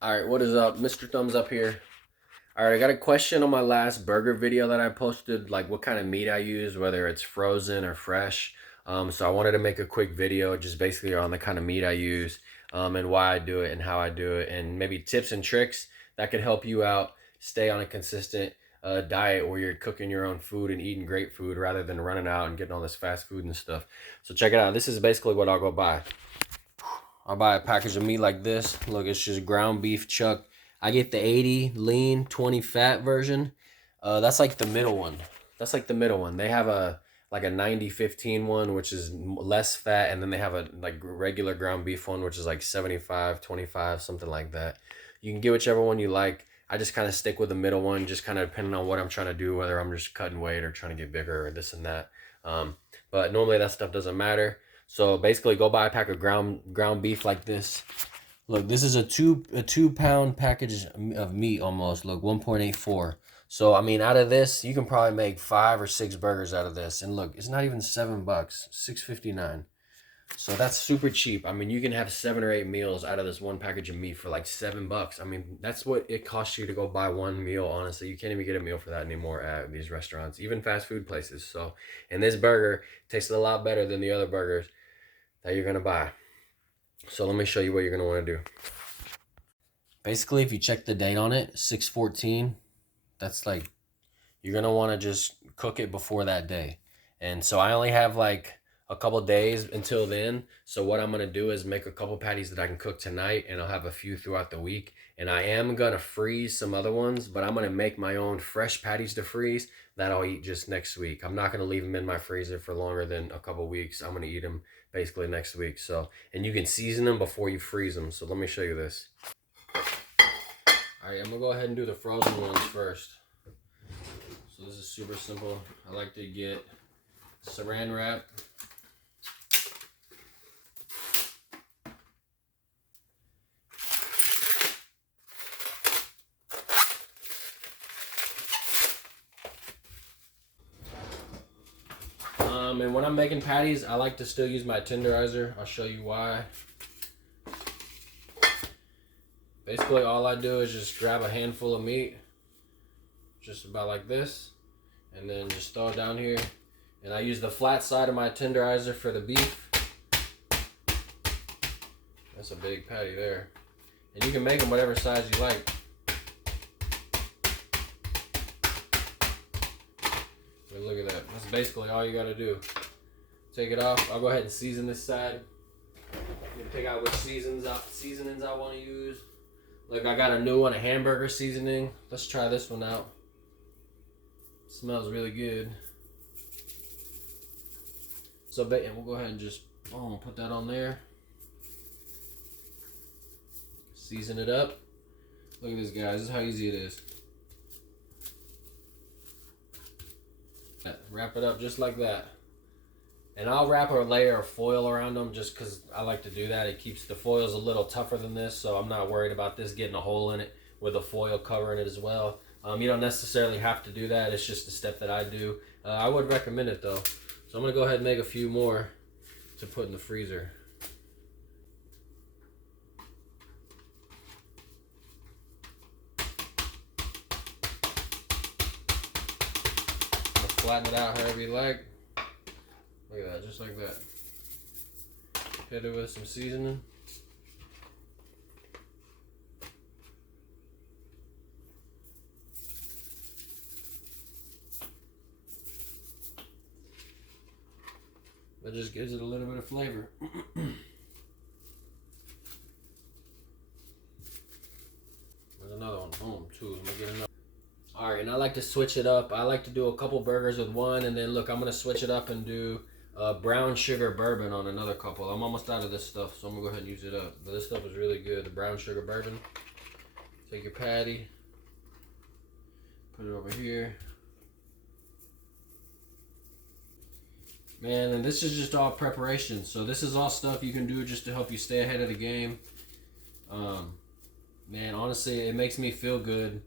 Alright, what is up? Mr. Thumbs Up here. Alright, I got a question on my last burger video that I posted, like what kind of meat I use, whether it's frozen or fresh. So I wanted to make a quick video just basically on the kind of meat I use, and why I do it and how I do it, and maybe tips and tricks that could help you out stay on a consistent diet where you're cooking your own food and eating great food rather than running out and getting all this fast food and stuff. So check it out. This is basically what I'll go buy. I'll buy a package of meat like this. Look, it's just ground beef chuck. I get the 80 lean, 20 fat version. That's like the middle one. That's like the middle one. They have a like a 90-15 one, which is less fat, and then they have a like regular ground beef one, which is like 75-25, something like that. You can get whichever one you like. I just kind of stick with the middle one, just kind of depending on what I'm trying to do, whether I'm just cutting weight or trying to get bigger or this and that. But normally that stuff doesn't matter. So basically, go buy a pack of ground beef like this. Look, this is a 2 pound package of meat almost. Look, 1.84. So I mean, out of this, you can probably make 5 or 6 burgers out of this. And look, it's not even $7, $6.59. So that's super cheap. I mean, you can have 7 or 8 meals out of this one package of meat for like $7. I mean, that's what it costs you to go buy one meal. Honestly, you can't even get a meal for that anymore at these restaurants, even fast food places. So, and this burger tastes a lot better than the other burgers that you're gonna buy. So let me show you what you're gonna want to do. Basically, if you check the date on it, 6/14, that's like you're gonna want to just cook it before that day. And so I only have like a couple days until then. So what I'm gonna do is make a couple patties that I can cook tonight, and I'll have a few throughout the week. And I am gonna freeze some other ones, but I'm gonna make my own fresh patties to freeze that I'll eat just next week. I'm not gonna leave them in my freezer for longer than a couple weeks. I'm gonna eat them basically next week. So, and you can season them before you freeze them. So let me show you this. All right, I'm gonna go ahead and do the frozen ones first. So this is super simple. I like to get saran wrap. And when I'm making patties, I like to still use my tenderizer. I'll show you why. Basically, all I do is just grab a handful of meat, just about like this, and then just throw it down here. And I use the flat side of my tenderizer for the beef. That's a big patty there. And you can make them whatever size you like. But look at that. That's basically all you gotta do. Take it off. I'll go ahead and season this side. You can pick out which seasonings I want to use. Look, I got a new one, a hamburger seasoning. Let's try this one out. It smells really good. So, and we'll go ahead and just put that on there. Season it up. Look at this, guys. This is how easy it is. Wrap it up just like that. And I'll wrap a layer of foil around them just because I like to do that. It keeps the foils a little tougher than this, so I'm not worried about this getting a hole in it with a foil covering it as well. You don't necessarily have to do that. It's just a step that I do. I would recommend it though. So I'm going to go ahead and make a few more to put in the freezer. Flatten it out however you like. Look at that, just like that. Hit it with some seasoning. That just gives it a little bit of flavor. There's another one. Boom, two. Let me get another. All right, and I like to switch it up. I like to do a couple burgers with one, and then look, I'm gonna switch it up and do brown sugar bourbon on another couple. I'm almost out of this stuff, so I'm gonna go ahead and use it up. But this stuff is really good. The brown sugar bourbon. Take your patty, put it over here. Man, and this is just all preparation. So this is all stuff you can do just to help you stay ahead of the game. Man, honestly, it makes me feel good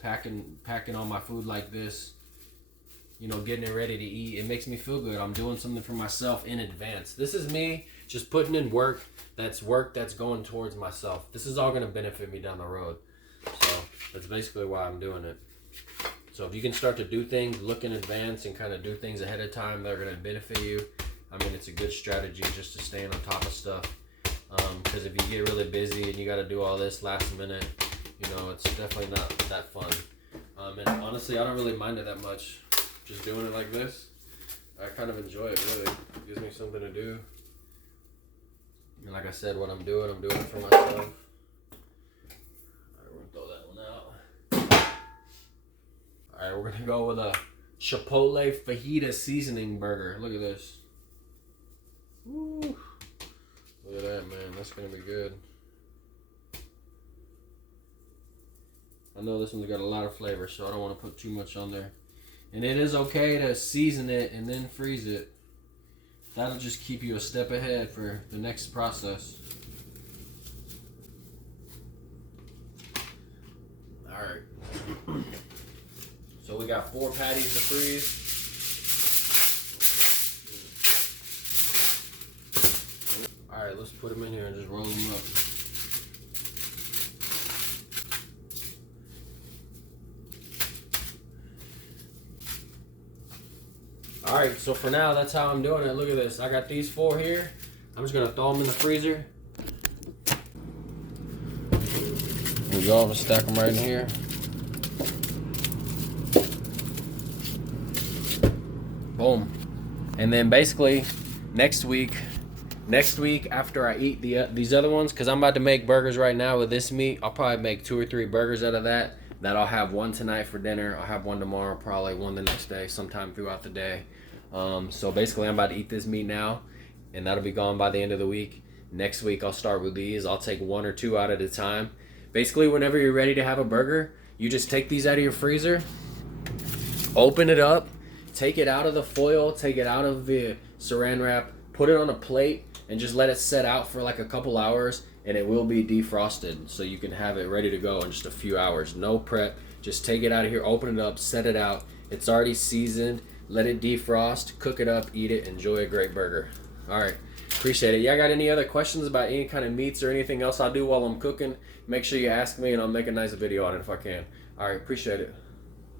packing on my food like this. You know, getting it ready to eat. It makes me feel good. I'm doing something for myself in advance. This is me just putting in work that's going towards myself. This is all going to benefit me down the road. So that's basically why I'm doing it. So if you can start to do things, look in advance, and kind of do things ahead of time that are going to benefit you, I mean, it's a good strategy just to stay on top of stuff. Because if you get really busy and you got to do all this last minute, you know, it's definitely not that fun. And honestly, I don't really mind it that much. Just doing it like this, I kind of enjoy it, really. It gives me something to do. And like I said, what I'm doing it for myself. Alright, we're going to throw that one out. Alright, we're going to go with a Chipotle fajita seasoning burger. Look at this. Woo. Look at that, man. That's going to be good. I know this one's got a lot of flavor, so I don't want to put too much on there. And it is okay to season it and then freeze it. That'll just keep you a step ahead for the next process. Alright. So we got 4 patties to freeze. Alright, let's put them in here and just roll them up. Alright, so for now, that's how I'm doing it. Look at this. I got these 4 here. I'm just going to throw them in the freezer. Here we go. I'm going to stack them right in here. Boom. And then basically, next week after I eat these other ones, because I'm about to make burgers right now with this meat, I'll probably make 2 or 3 burgers out of that. I'll have one tonight for dinner. I'll have one tomorrow, probably one the next day, sometime throughout the day. So basically, I'm about to eat this meat now, and that'll be gone by the end of the week. Next week, I'll start with these. I'll take 1 or 2 out at a time. Basically, whenever you're ready to have a burger, you just take these out of your freezer, open it up, take it out of the foil, take it out of the saran wrap, put it on a plate, and just let it set out for like a couple hours, and it will be defrosted, so you can have it ready to go in just a few hours. No prep. Just take it out of here, open it up, set it out. It's already seasoned. Let it defrost, cook it up, eat it, enjoy a great burger. All right, appreciate it. Y'all got any other questions about any kind of meats or anything else I do while I'm cooking? Make sure you ask me, and I'll make a nice video on it if I can. All right, appreciate it.